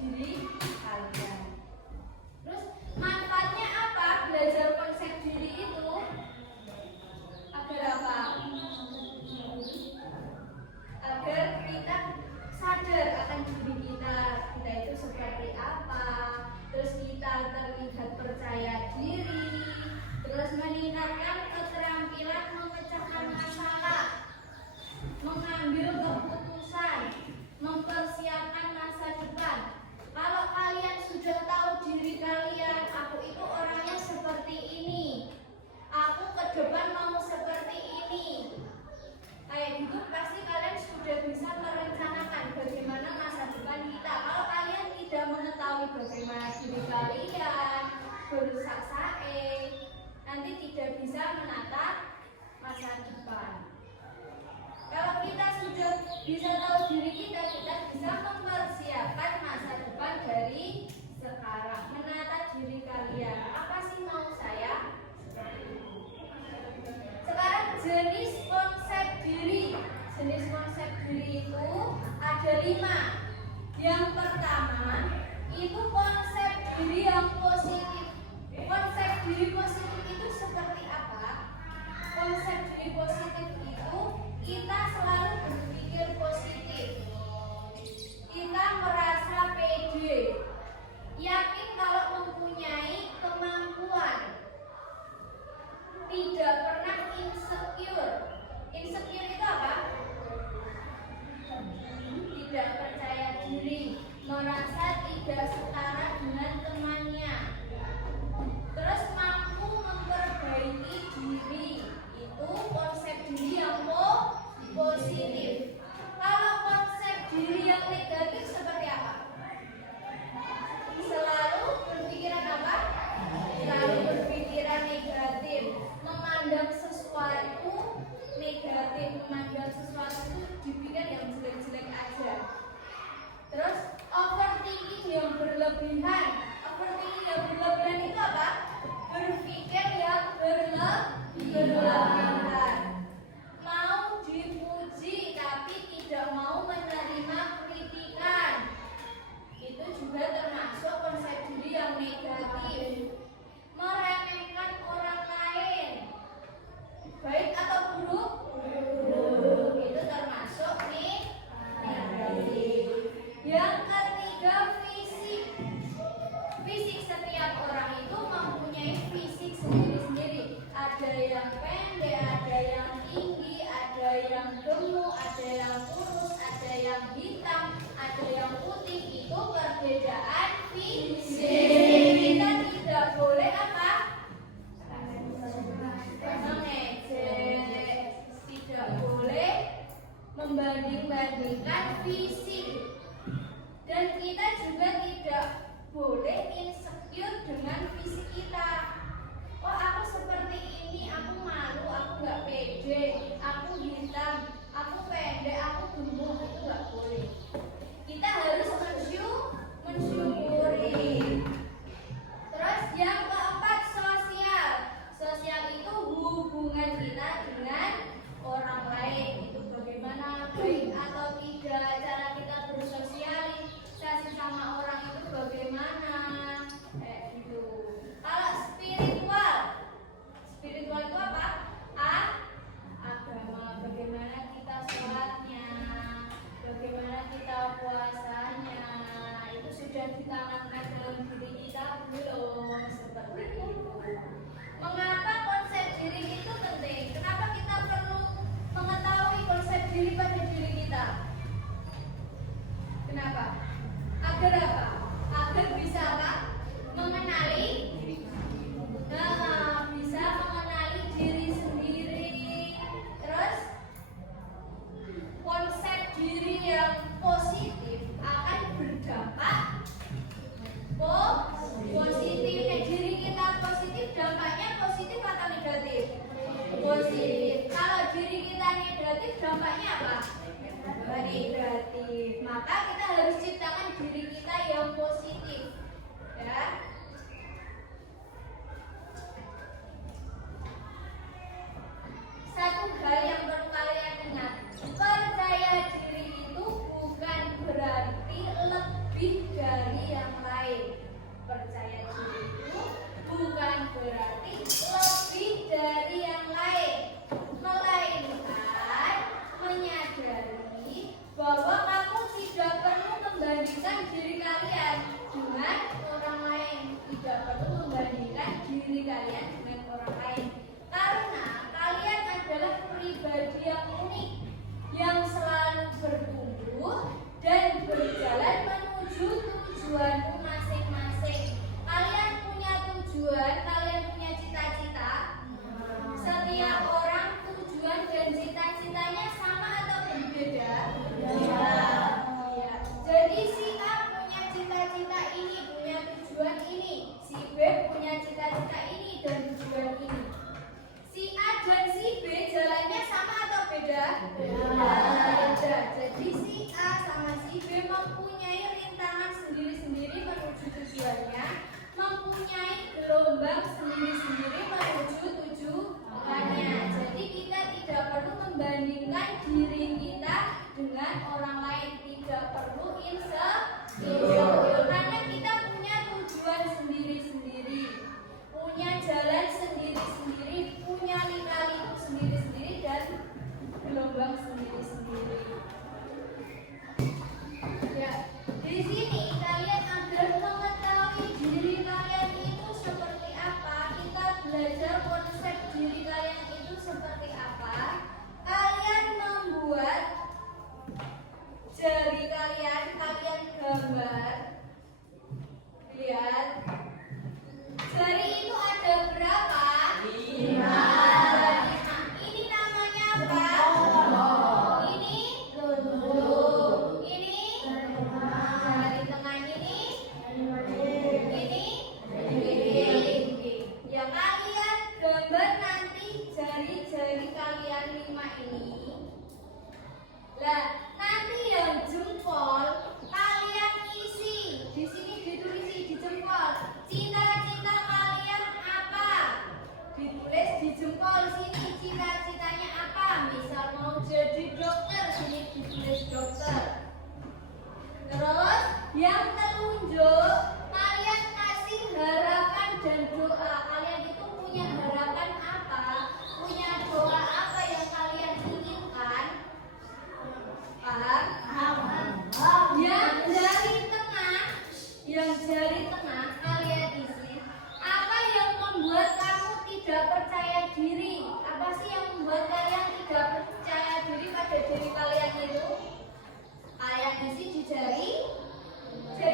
diri kalian. Terus manfaatnya apa? Belajar konsep diri itu agar apa? Agar kita sadar akan diri kita itu seperti apa. Terus kita terlihat percaya diri. Terus meningkatkan keterampilan memecahkan masalah, mengambil keputusan, mempersiapkan masa depan. Kalau kalian sudah tahu diri kalian, aku itu orangnya seperti ini, aku ke depan mau seperti ini, kayak gitu pasti kalian sudah bisa merencanakan bagaimana masa depan kita. Kalau kalian tidak mengetahui bagaimana diri kalian, bersasae, nanti tidak bisa menata masa depan. Kalau kita sudah bisa tahu diri kita, kita bisa mempersiapkan masa depan dari sekarang. Menata diri kalian, apa sih mau saya? Sekarang jenis konsep diri. Jenis konsep diri itu ada 5. Yang pertama itu konsep diri yang positif. Konsep diri positif itu seperti apa? Konsep diri positif itu kita selalu berpikir positif. Kita merasa pede, yakin kalau mempunyai kemampuan, tidak pernah insecure. Insecure itu apa? Tidak percaya diri, merasa tidak setara dengan temannya. Terus mampu memperbaiki diri, itu konsep diri yang positif. Kalau konsep diri yang negatif seperti apa? Selalu berpikiran apa? Selalu berpikiran negatif, memandang sesuatu negatif, memandang sesuatu itu dipikir yang jelek-jelek aja. Terus overthinking yang berlebihan. Overthinking yang berlebihan itu apa? Berpikir yang berlebihan. Mau dipuji tapi tidak mau menerima kritikan. Itu juga termasuk konsep diri yang negatif. Meremehkan orang lain, baik atau buruk? Itu termasuk negatif. Yang ketiga, fisik. Fisik, setiap orang itu mempunyai fisik sendiri-sendiri. Ada yang pendek, ada yang tinggi, ada yang gemuk, ada yang kurus, ada yang hitam, ada yang putih. Itu perbedaan fisik. Kita tidak boleh apa? Mengejek, tidak boleh membanding-bandingkan fisik. Dan kita juga tidak boleh insecure dengan fisik kita. Oh, aku seperti ini, aku malu, aku gak pede, aku hitam, aku pendek, aku gemuk, itu gak boleh. Kita harus mensyukuri. Terus yang keempat, sosial. Sosial itu hubungan kita dengan orang lain. Itu bagaimana, baik atau tidak, cara kita bersosialisasi sama orang itu bagaimana, kayak gitu. Kalau spiritual, spiritual itu apa? Agama. Bagaimana kita sholatnya, bagaimana kita puasanya, itu sudah ditanamkan dalam diri kita belum? Seperti itu. Mengapa konsep diri itu penting? Kenapa kita perlu mengetahui konsep diri pada diri kita? Kenapa? Agar apa? Agar bisa apa? Mengenali. Nah, bisa mengenali diri sendiri. Terus konsep diri yang positif akan berdampak positif. Diri kita positif, dampaknya positif atau negatif? Positif. Kalau diri kita negatif, dampaknya apa? Negatif. Maka kita harus ciptakan diri kita yang positif, ya. diri kalian dengan orang lain. Tidak perlu membandingkan diri kalian dengan orang lain. Karena kalian adalah pribadi yang unik, yang selalu bertumbuh dan berjalan menuju tujuanmu masing-masing. Kalian punya tujuan, kalian punya cita-cita. Setiap orang tujuan dan cita-citanya sama atau berbeda? Ya. Jadi si A punya cita-cita ini, punya tujuan ini. Si B punya cita-cita ini dan tujuan ini. Si A dan si B jalannya sama atau beda? Beda. Jadi si A sama si B mempunyai rintangan sendiri-sendiri menuju tujuannya, mempunyai gelombang sendiri-sendiri menuju tujuannya. Jadi kita tidak perlu membandingkan diri kita dengan orang lain, tidak perlu insecure karena kita punya tujuan sendiri-sendiri, punya jalan sendiri-sendiri, punya lika-liku sendiri-sendiri dan gelombang sendiri-sendiri. Ya, di sini kalian agar mengetahui diri kalian itu seperti apa, kita belajar konsep diri kalian itu seperti apa. Kalian membuat jari kalian gambar. Lihat. Jari itu ada berapa? 5. Ini namanya apa? Ini telur. Ini jari tengah ini. Ini. Ya kalian gambar nanti jari-jari kalian 5 ini. Lah, nanti yang jempol kalian isi. Di sini ditulis di jempol. Cita-cita kalian apa? Ditulis di jempol sini. Cita-citanya apa? Misal mau jadi dokter, sini ditulis dokter. Terus yang telunjuk kalian kasih harapan dan doa. Kalian itu punya harapan apa? Punya doa apa yang kalian inginkan? Paham? Yang jari tengah kalian isi. Apa yang membuat kamu tidak percaya diri? Apa sih yang membuat kalian tidak percaya diri pada diri kalian itu? Kalian isi di jari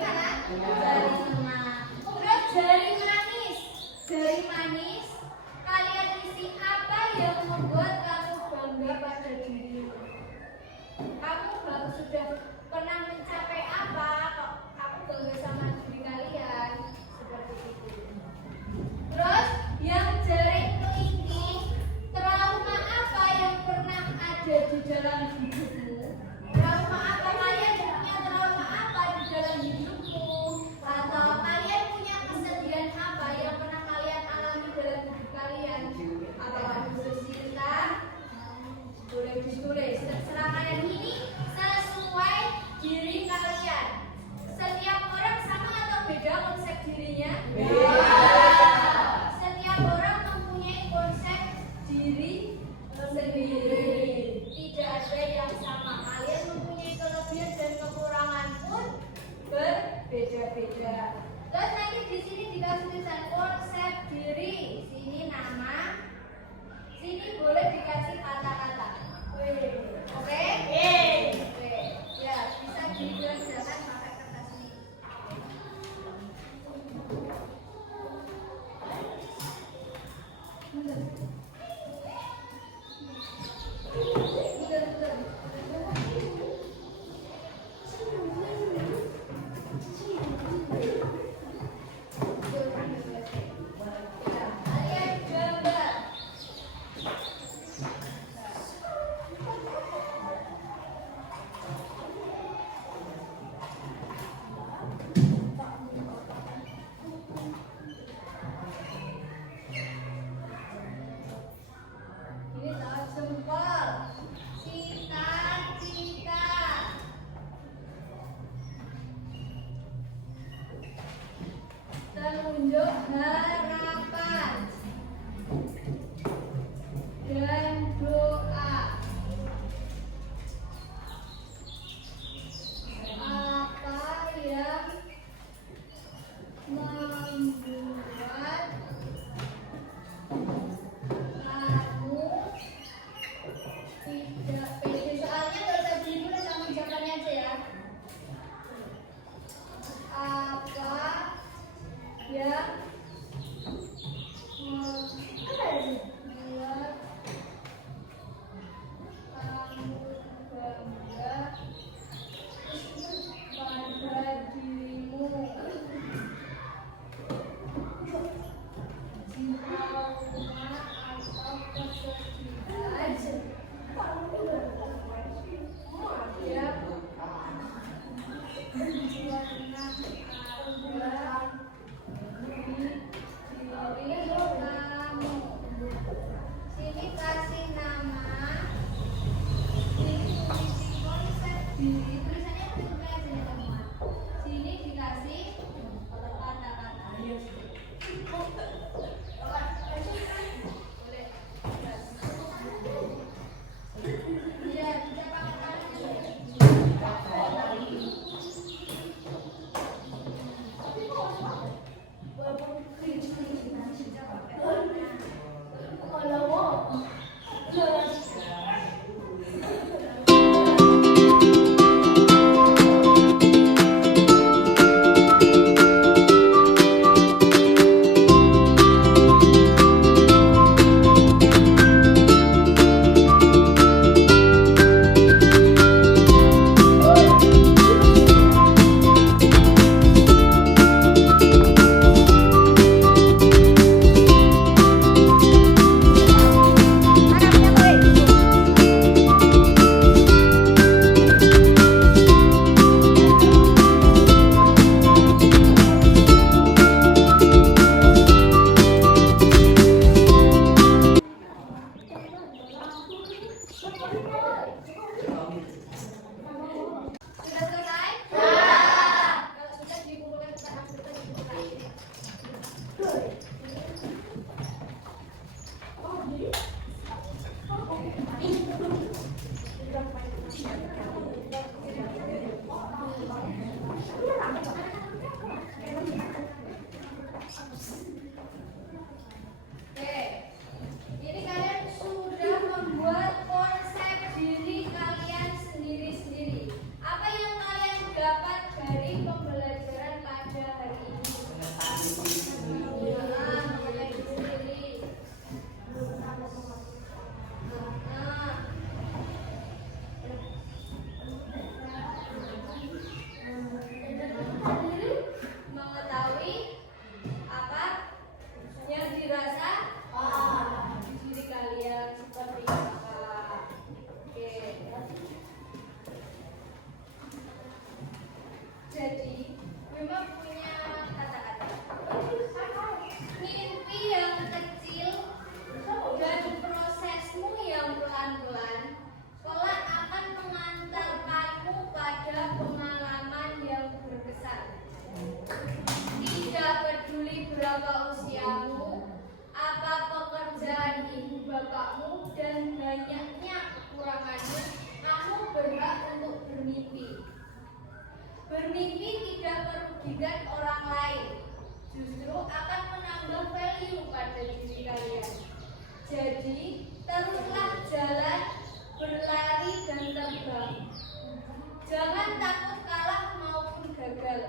mana? Jari tengah. Terus jari manis. Kalian isi apa yang membuat kamu bangga pada dirimu? Kamu sudah pernah mencapai apa? Kok aku bangga sama diri kalian? Seperti itu. Terus yang jari kelingking, trauma apa yang pernah ada di dalam hidupmu? Trauma apa? Kalian punya trauma apa di dalam hidupmu? Atau kalian punya kesedihan apa yang pernah kalian alami dalam hidup kalian? Apakah putus cinta? Boleh ditulis. Terserah kalian, ini sesuai diri kalian. Setiap orang sama atau beda konsep dirinya? Setiap orang mempunyai konsep diri sendiri. Tidak ada yang sama. Kalian mempunyai kelebihan dan kekurangan pun berbeda-beda. Terus nanti di sini dikasih tulisan konsep diri. Sini nama. Sini boleh dikasih kata-kata. Oke? Oke. Ya, bisa dikerjakan pakai kertas ini. Telunjuk harapan dan doa. Apa yang diri kamu. Sini kasih nama, sini tulis konsep diri. Tulisannya seperti aja ya teman. Sini dikasih kata-kata. Boleh. Iya, bisa sudah selesai? Kalau sudah dikumpulkan kita Oke, ini kalian sudah membuat konsep diri kalian sendiri-sendiri. Apa yang kalian dapat dari pembelajaran pada hari ini? Mengenai diri sendiri. Mengetahui apa yang dirasa di diri kalian seperti apa. Oke. Jadi memang punya kata-kata mimpi yang kecil dan prosesmu yang pelan-pelan kelak akan mengantarkanmu pada pengalaman yang berkesan. Tidak peduli berapa usiamu, apa pekerjaan ibu bapakmu, dan banyaknya kekuranganmu, kamu berhak untuk bermimpi. Bermimpi tidak merugikan orang lain, justru akan menambah value pada diri kalian. Jadi, teruslah jalan, berlari dan terbang. Jangan takut kalah maupun gagal.